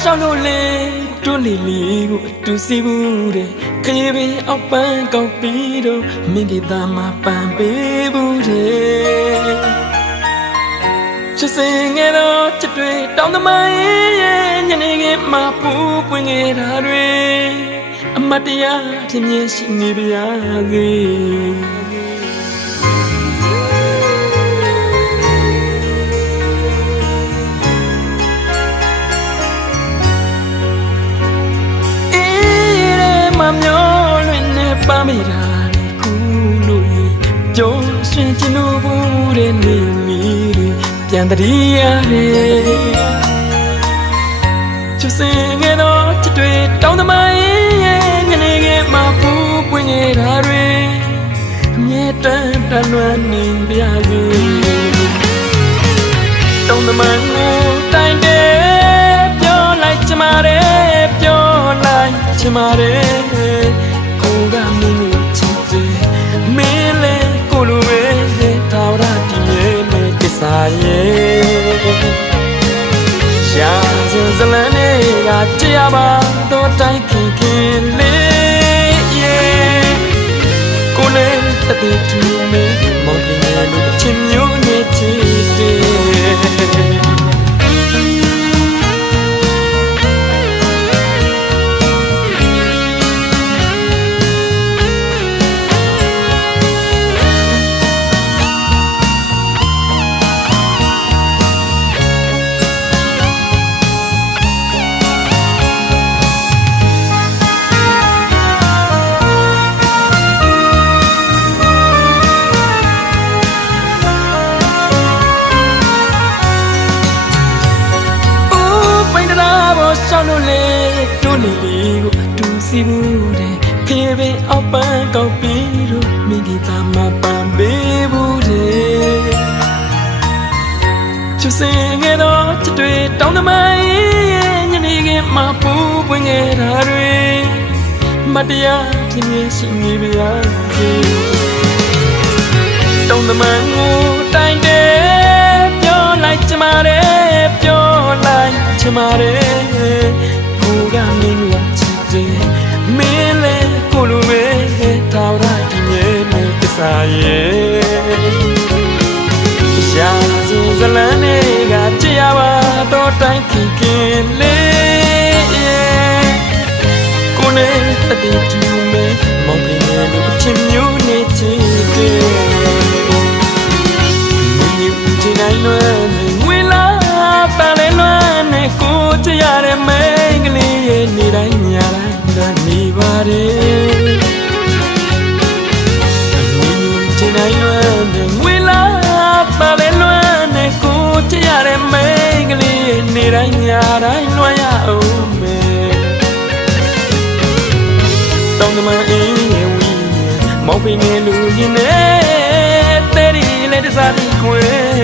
ရှောင်းလို့လေတွလီလီကိုအတူစီဘူးတဲ့ခရီးပင်အောက်ပန်းကောက်ပြီးတော့မင်းကသားမပန်ပေးဘူးတဲ့ချစ်စင်ငယ်တော့ချစ်တွေတောင်းသမိုင်းရဲ့ညနေခင်းမှာပူပွင့်နေတာတွေအမတ်တရားဖြစ်မြဲရှိနေပါစေမျောလွင်နေပါမိတာလေခုလို့ကြုံဆွင်ချင်လို့ဘူးတဲ့နေမီပြန်တည်းရတယ်ချစ်စင်ငယ်တော့ချစ်တွေတောင်းသမိုင်းရဲ့ညနေခင်းမှာပူပွင့်နေတာတွေအမြဲတမ်းတလွမ်းနေပါစေတောင်းသမိုင်းကိုတိုင်းတယ်ပြောလိုက်ချင်ပါတယ်ပြောလိုက်ချင်ပါတယ်ကိုကမင်းကိုချစ်တယ်မင်းလည်းကိုလိုပဲတောင်းရတည်ရဲ့မဲ့ကိစ္စရဲ့ရှာစင်စလန်းလေးကကြရပါတော့တိုင်းခင်ခင်လေးရဲ့ကိုလည်းတပည့်သူမင်းမောင်ခင်ရဲ့လူချင်မျိုးနဲ့ချစ်တယ်ရှောင်းလို့လေတွလီလီကိုအတူစီဘူးတဲ့ခေပင်အောက်ပန်းကောက်ပြီးတော့မိဂီတာမပန်ပေးဘူးတဲ့ချစ်စင်ငယ်တော့ချစ်တွေတောင်းသမိုင်းညနေခင်းမှာပူပွင့်နေတာတွေမတရားဖြစ်မြဲရှိနေပါစေတောင်းသမိုင်းကိုတိုင်းတယ်ပြောလိုက်ချင်ပါတယ်ပြောလိုက်ချင်ပါတယ်ကိုကမင်းကိုချစ်တယ်မင်းလည်းကိုလိုပဲတောင်းရတည်ရဲ့မဲ့ကိစ္စရဲ့ရှာစင်စလန်းလေးကကြည်ရပါတော့တိုင်းခင်ခင်လေးရဲ့ကိုနဲ့တပည့်သူမဲမောင်ခင်ရဲ့လူချင်မျိုးနဲ့ချစ်တယ်မင်းယူချင်နိုင်လို့ငွေလာပါလေလို့နဲ့ကိုကြရတဲ့မိန်းကလေးရဲ့နေတိုင်းညတိုင်းတော့နေပါတယ်မင်းယူချင်နိုင်လို့ငွေလာပါလေလို့နဲ့ကိုကြရတဲ့မိန်းကလေးရဲ့နေတိုင်းညတိုင်းလွှမ်းရအောင်မယ်တောင်းတမန်အေးရဲ့ဝီမောင်ပင်ရဲ့လူရင်နဲ့တဲ့ဒီလက်တစားဒီကွယ်